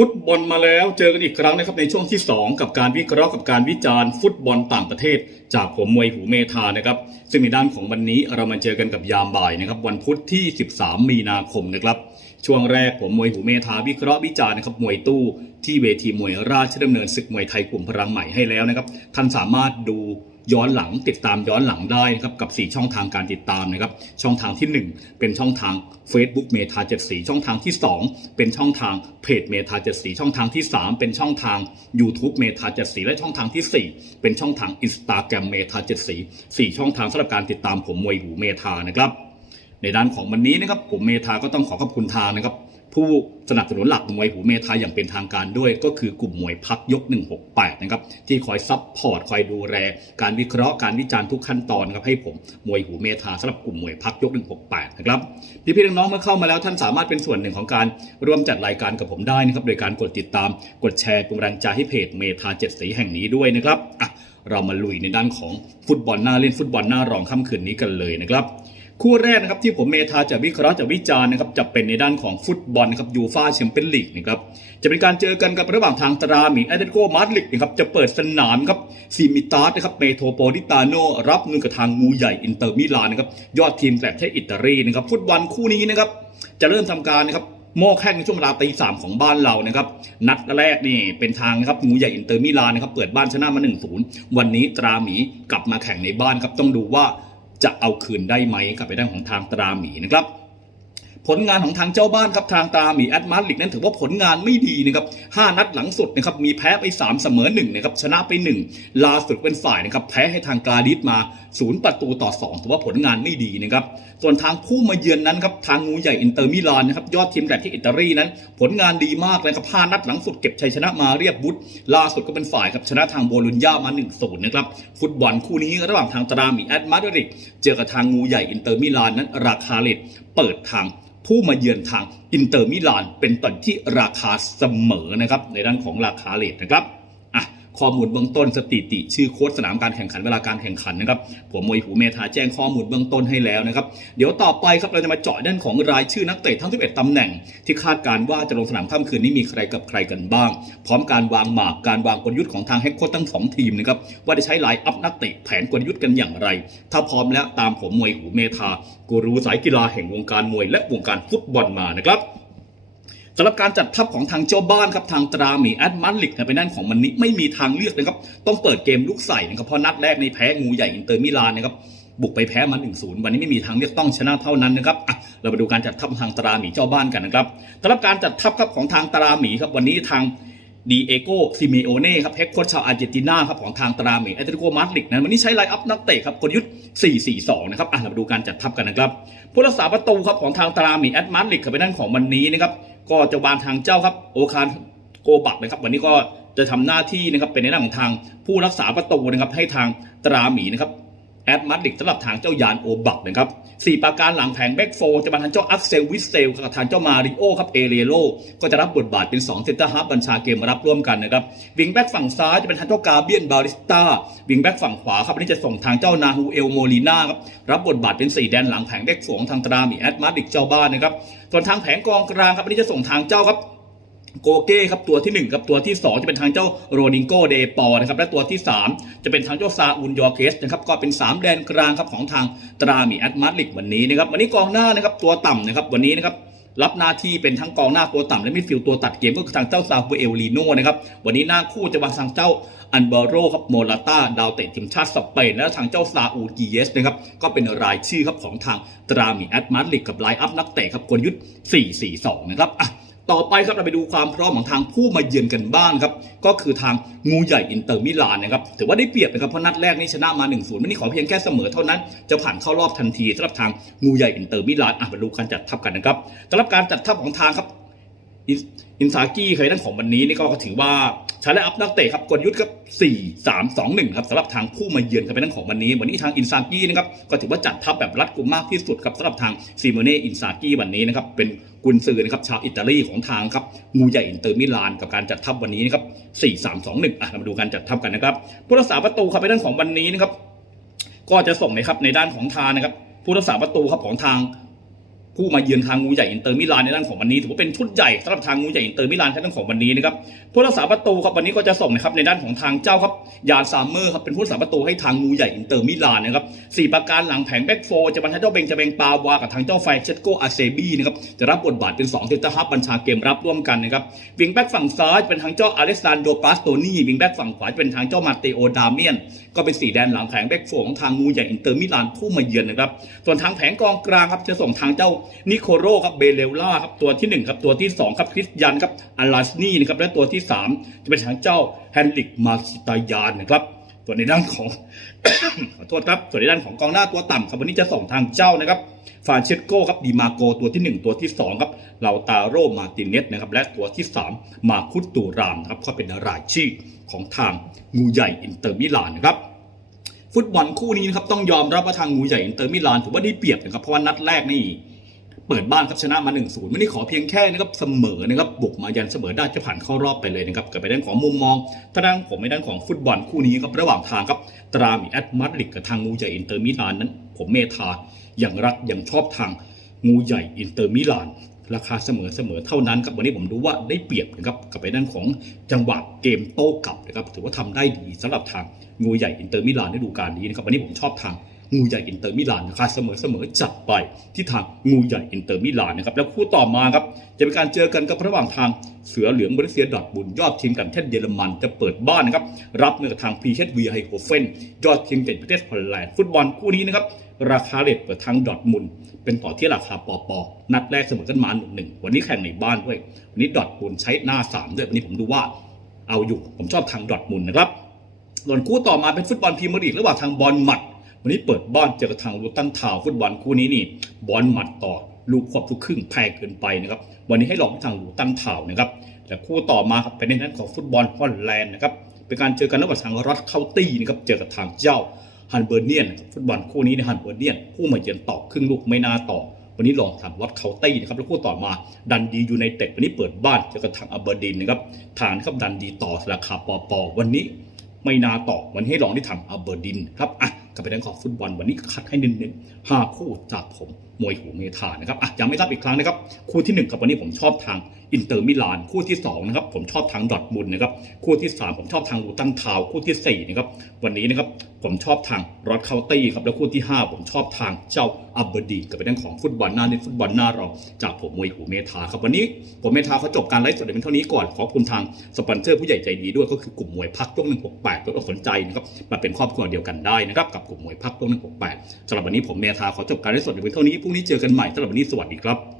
ฟุตบอลมาแล้วเจอกันอีกครั้งนะครับในช่วงที่ 2 กับการวิเคราะห์กับการวิจารณ์ฟุตบอลต่างประเทศ จากผมมวยหูเมธานะครับซึ่งในด้านของวันนี้เรามาเจอกันกับยามบ่ายนะครับวันพุธที่ 13 มีนาคมนะครับช่วงแรกผมมวยหูเมธาวิเคราะห์วิจารณ์นะครับมวยตู้ที่เวทีมวยราชดำเนินศึกมวยไทยกลุ่มพลังใหม่ให้แล้วนะครับท่านสามารถดู ย้อนหลังติดตามย้อนหลังได้นะครับกับ 4 ช่องทางการติดตามนะครับช่องทางที่ 1 เป็นช่องทาง Facebook เมธา74 ช่องทางที่ 2 เป็นช่องทางเพจเมธา74 ช่องทางที่ 3 เป็นช่องทาง YouTube เมธา74 และช่องทางทีสี่ 4 เป็นช่องทาง Instagram เมธา74 4 ช่องทางสำหรับการติดตามผมมวยหูเมธานะครับในด้านของวันนี้นะครับผมเมธาก็ต้องขอขอบคุณทางนะครับ ผู้สนับสนุนหลักมวยหูเมธาอย่างเป็นทางการด้วย ก็คือกลุ่มมวยพักยก 168 นะครับ ที่คอยซับพอร์ตคอยดูแลการวิเคราะห์การวิจารณ์ทุกขั้นตอนครับให้ผมมวยหูเมธาสำหรับกลุ่มมวยพักยก 168 นะครับพี่พี่ๆน้องๆเมื่อเข้ามาแล้วท่านสามารถเป็นส่วนหนึ่งของการร่วมจัดรายการกับผมได้นะครับโดยการกดติดตามกดแชร์เป็นกำลังใจให้เพจเมธาเจ็ดสีแห่งนี้ด้วยนะครับอะเรามาลุยในด้านของฟุตบอลหน้าเล่นฟุตบอลหน้ารองค่ำคืนนี้กันเลยนะครับ คู่แรกนะครับที่ผมเมธาจะวิเคราะห์จะวิจารณ์นะครับจะเป็นในด้านของฟุตบอลครับยูฟาแชมเปี้ยนลีกนะครับจะเป็นการเจอกันกับระหว่างทางตราหมีแอตเลติโกมาดริดนะครับจะเปิดสนามครับซีมิตาสนะครับเมโทรโปลิตาโนรับมือกับทางงูใหญ่อินเตอร์มิลานนะครับยอดทีมแต่ประเทศอิตาลีนะครับฟุตบอลคู่นี้นะครับจะเริ่มทำการนะครับโม่แข่งในช่วงเวลาตีสามของบ้านเรานะครับนัดแรกนี่เป็นทางนะครับงูใหญ่อินเตอร์มิลานนะครับเปิดบ้านชนะมา1-0วันนี้ตราหมีกลับมาแข่งในบ้านครับต้องดูว่า จะเอาคืนได้ไหมกับไปด้านของทางตราหมีนะครับ ผลงานของทางเจ้าบ้านครับทางตาหมีแอดมาดริดนั้นถือว่าผลงานไม่ดีนะครับห้านัดหลังสุดนะครับมีแพ้ไป 3 เสมอ1นะครับชนะไป 1 ลาสุดเป็นฝ่ายนะครับแพ้ให้ทางกาดิสมา 0 ประตูต่อ2ถือว่าผลงานไม่ดีนะครับส่วนทางผู้มาเยือนนั้นครับทางงูใหญ่อินเตอร์มิลานนะครับยอดทีมแบบที่อิตาลีนั้น ผลงานดีมากเลยครับห้านัดหลังสุดเก็บชัยชนะมาเรียบบุตรล่าสุดก็เป็นฝ่ายครับชนะทางโบลุญญามา1-0นะครับฟุตบอลคู่นี้ระหว่างทางตราหมีแอดมาดริดเจอกับทางงูใหญ่อินเตอร์มิลานนั้นราคาเลทเปิดทาง ผู้มาเยือนทางอินเตอร์มิลานเป็นตอนที่ราคาเสมอนะครับในด้านของราคาเลทนะครับ ข้อมูลเบื้องต้นสถิติ ชื่อโค้ดสนามการแข่งขันเวลาการแข่งขันนะครับผมมวยหูเมธาแจ้งข้อมูลเบื้องต้นให้แล้วนะครับเดี๋ยวต่อไปครับเราจะมาเจาะด้านของรายชื่อนักเตะทั้ง 11ตำแหน่ง ที่คาดการว่าจะลงสนามค่ำคืนนี้มีใครกับใครกันบ้าง พร้อมการวางหมากการวางกลยุทธ์ของทางเฮดโค้ชทั้งสองทีมนะครับว่าจะใช้ไลน์อัพนักเตะแผนกลยุทธ์กันอย่างไร ถ้าพร้อมแล้วตามผมมวยหูเมธากูรูสายกีฬาแห่งวงการมวยและวงการฟุตบอลมานะครับ สำหรับการจัดทัพของทางเจ้าบ้านครับทางตราหมีแอดมันลิกนะเป็นด้านของมันนี้ไม่มีทางเลือกนะครับ ต้องเปิดเกมลุกใส่นะครับเพราะนัดแรกในแพ้งูใหญ่อินเตอร์มิลานนะครับบุกไปแพ้มัน1-0 วันนี้ไม่มีทางเลือกต้องชนะเท่านั้นนะครับเรามาดูการจัดทัพทางตราหมีเจ้าบ้านกันนะครับสำหรับการจัดทัพครับของทางตราหมีครับวันนี้ทางดีเอโกซิเมโอเน่ครับเฮดโค้ชชาวอาร์เจนตินาครับของทางตราหมีแอตเลติโกมาดริดนะวันนี้ใช้ไลน์อัพนักเตะครับกลยุทธ์ 4-4-2 นะครับอะเรามาดูการจัดทัพกันนะครับผู้รักษาประตูครับของทางตราหมีแอดมาดริดครับเป็นด้านของวันนี้นะครับ ก็จะวางทางเจ้าครับโอคารโกบักนะครับ วันนี้ก็จะทำหน้าที่นะครับเป็นในด้าของทางผู้รักษาประตูนะครับให้ทางตราหมีนะครับ แอดมาดริดสำหรับทางเจ้ายานโอบักนะครับสี่ประการหลังแผงแบ็กโฟจะมาทางเจ้าอักเซลวิสเซลกับทางเจ้ามาริโอครับเอเรโลก็จะรับบทบาทเป็น2เซนเตอร์ฮาร์บัญชาเกมรับร่วมกันนะครับวิงแบ็กฝั่งซ้ายจะเป็นทางเจ้ากาเบียนบาริสตาวิงแบ็กฝั่งขวาครับวันนี้จะส่งทางเจ้านาฮูเอลโมลีนาครับรับบทบาทเป็นสี่แดนหลังแผงแบ็กโฟของทางตราหมีแอดมาดริดเจ้าบ้านนะครับส่วนทางแผงกองกลางครับวันนี้จะส่งทางเจ้าครับ โกเก้ครับตัวที่ 1 กับตัวที่ 2 จะเป็นทางเจ้าโรดิงโกเดปอนะครับและตัวที่ 3 จะเป็นทางเจ้าซาอุนยอร์เกสนะครับก็เป็น 3 แดนกลางครับของทางตราหมีแอดมาริดวันนี้นะครับวันนี้กองหน้านะครับตัวต่ำนะครับวันนี้นะครับรับหน้าที่เป็นทั้งกองหน้าตัวต่ำและมิดฟิลด์ตัวตัดเกมก็คือทางเจ้าซาฟูเอลลีโน่นะครับวันนี้หน้าคู่จะวางทางเจ้าอันเบโรครับโมลาตาดาวเตะทีมชาติสเปน และทางเจ้าซาอูดกีเยสนะครับก็เป็นรายชื่อครับของทางตราหมีแอดมาริดกับไลน์อัพนักเตะครับกลยุทธ์4-4-2นะครับอะ ต่อไปครับเราไปดูความพร้อมของทางผู้มาเยือนกันบ้างครับก็คือทางงูใหญ่อินเตอร์มิลานนะครับถือว่าได้เปรียบนะครับเพราะนัดแรกนี่ชนะมา1นศูนย์วันนี้ขอเพียงแค่เสมอเท่านั้นจะผ่านเข้ารอบทันทีสำหรับทางงูใหญ่อินเตอร์มิลานอะมาดูการจัดทัพกันนะครับสำหรับการจัดทัพของทางครับอินซากี้เคยด้านของวันนี้นี่ก็ถือว่าใช้และอัพนักเตะครับกลยุทธ์ครับ4 3 2 1ครับสำหรับทางผู้มาเยือนครับเป็นด้านของวันนี้ วันนี้ทางอินซากี้นะครับก็ถือว่าจัดทัพแบบรัดกุมมากที่สุดครับสำหรับทางซิโมเน่อินซากี้วันนี้นะครับเป็น กุนซือนะครับชาวอิตาลีของทางครับงูใหญ่อินเตอร์มิลานกับการจัดทัพวันนี้นะครับ4 3 2 1อะเรามาดูการจัดทัพกันนะครับผู้รักษาประตูครับเป็นด้านของวันนี้นะครับก็จะส่งนะครับในด้านของทางนะครับผู้รักษาประตูครับของทาง ผู้มาเยือนทางงูใหญ่อินเตอร์มิลานในด้านของวันนี้ถือว่าเป็นชุดใหญ่สำหรับทางงูใหญ่อินเตอร์มิลานในด้านของวันนี้นะครับผู้รักษาประตูครับวันนี้ก็จะส่งนะครับในด้านของทางเจ้าครับยานซามเมอร์ครับเป็นผู้รักษาประตูให้ทางงูใหญ่อินเตอร์มิลานนะครับสี่ประการหลังแผงแบ็กโฟร์จะบรรทัดเจ้าเบงจะเบงปาวากับทางเจ้าไฟเชตโกอาเซบีนะครับจะรับบทบาทเป็น2เซนเตอร์ฮับบัญชาเกมรับร่วมกันนะครับวิงแบ็กฝั่งซ้ายเป็นทางเจ้าอเล็กซานโดปาสโตนีวิงแบ็กฝั่งขวาจะเป็นทางเจ้ามาเตโอดาเมียน ก็เป็นสีแดนหลังแผงแบ็กโฟร์ของทางงูใหญ่อินเตอร์มิลานผู้มาเยือนนะครับส่วนทางแผงกองกลางครับจะส่งทางเจ้านิโคโรครับเบเลล่าครับตัวที่หนึ่งครับตัวที่สองครับคริสยันครับอาลาสนีนะครับและตัวที่สามจะเป็นทางเจ้าแฮนริกมาซิตายานนะครับส่วนในด้านของขอโทษครับส่วนในด้านของกองหน้าตัวต่ำครับวันนี้จะส่งทางเจ้านะครับฟานเชสโกครับดีมาโกตัวที่หนึ่งตัวที่สองครับเลาตาโรมาติเนสนะครับและตัวที่สามมาคุตตูรามนะครับก็เป็นรายชื่อของทางงูใหญ่อินเตอร์มิลานนะครับฟุตบอลคู่นี้นะครับต้องยอมรับว่าทางงูใหญ่อินเตอร์มิลานถือว่าได้เปรียบนะครับเพราะว่านัดแรกนี่ เปิดบ้านครับชนะมา1-0ไม่ได้ขอเพียงแค่นะครับเสมอนะครับบุกมายันเสมอได้จะผ่านเข้ารอบไปเลยนะครับกับไปด้านของมุมมองทางด้านผมในด้านของฟุตบอลคู่นี้ครับระหว่างทางครับตรามีแอดมาดริดกับทางงูใหญ่อินเตอร์มิลานนั้น ผมเมทาอย่างรักอย่างชอบทางงูใหญ่อินเตอร์มิลานราคาเสมอเสมอเท่านั้นครับวันนี้ผมดูว่าได้เปรียบนะครับกับไปด้านของจังหวะเกมโต้กลับนะครับถือว่าทำได้ดีสำหรับทางงูใหญ่อินเตอร์มิลานในฤดูกาลนี้นะครับวันนี้ผมชอบทาง งูใหญ่อินเตอร์มิลานราคาเสมอเสมอจัดไปที่ทางงูใหญ่อินเตอร์มิลานนะครับแล้วคู่ต่อมาครับจะเป็นการเจอกันกับระหว่างทางเสือเหลืองบริเซียดอร์ทบุนยอดทีมกันเทศเยอรมันจะเปิดบ้านนะครับรับมือกับทางพีเชวีไฮโฮเฟนยอดทีมจากประเทศฮอลแลนด์ฟุตบอลคู่นี้นะครับราคาเลทเปิดทางดอร์ทมุนเป็นต่อที่ราคาปอปอนัดแรกเสมอกันมาหนึ่งหนึ่งวันนี้แข่งในบ้านด้วยวันนี้ดอร์ทมุนใช้หน้าสามด้วยวันนี้ผมดูว่าเอาอยู่ผมชอบทางดอร์ทมุนนะครับส่วนคู่ต่อมาเป็นฟุตบอลพรีเมียร์ลีกระหว่างทางบอลหมัด วันนี้เปิดบ้านเจอกับทางลูตันทาวฟุตบอลคู่นี้นี่บอลหมัดต่อลูกควบทุกครึ่งแพงเกินไปนะครับวันนี้ให้ลองที่ทางลูตันทาวนะครับแต่คู่ต่อมาครับเป็นในนั้นของฟุตบอลฮอลแลนด์นะครับเป็นการเจอกันระหว่างทางรัฐเคาตี้นะครับเจอกับทางเจ้าฮันเบอร์เนียนฟุตบอลคู่นี้ในฮันเบอร์เนียนผู้มาเยือนต่อครึ่งลูกไม่น่าต่อ วันนี้ลองทำวัดเคาน์ตี้นะครับแล้วคู่ต่อมาดันดียูไนเต็ดวันนี้เปิดบ้านเจอกับทางอัเบอร์ดินนะครับทางครับดันดีต่อราคาปอปอวันนี้ไม่นาต่อวันนี้ให้ลองที่ทางอัเบอร์ดินครับอะ กับไปเรื่องของฟุตบอลวันนี้คัดให้เน้นๆห้าคู่จากผมมวยหูเมธานะครับอะยังไม่รับอีกครั้งนะครับคู่ที่หนึ่งกับวันนี้ผมชอบทางอินเตอร์มิลานคู่ที่สองนะครับผมชอบทางดอทมุนนะครับคู่ที่สามผมชอบทางลูตันทาวคู่ที่สี่นะครับวันนี้นะครับผมชอบทางรอดเคาน์ตี้ครับแล้วคู่ที่ห้าผมชอบทางเจ้าอัลเบอร์ดินกับไปเรื่องของฟุตบอลหน้าในฟุตบอลหน้าเราจากผมมวยหูเมธาครับวันนี้ผมเมธาเขาจบการไลฟ์สดเป็นเท่านี้ก่อนขอบคุณทางสปอนเซอร์ผู้ใหญ่ใจดีด้วยก็คือกลุ่มมวยพักต้งหนึ่งหกแปดก็สนใจนะครับมาเป็นครอบครัวเดียวกันได้นะครับกับกลุ่มมวยพักต้งหนึ่งหกแปดสำหรับวันนี้ผมเมธาขอจบการไลฟ์สดเป็นเท่านี้พรุ่งนี้เจอกันใหม่สำหรับวันนี้สวัสดีครับ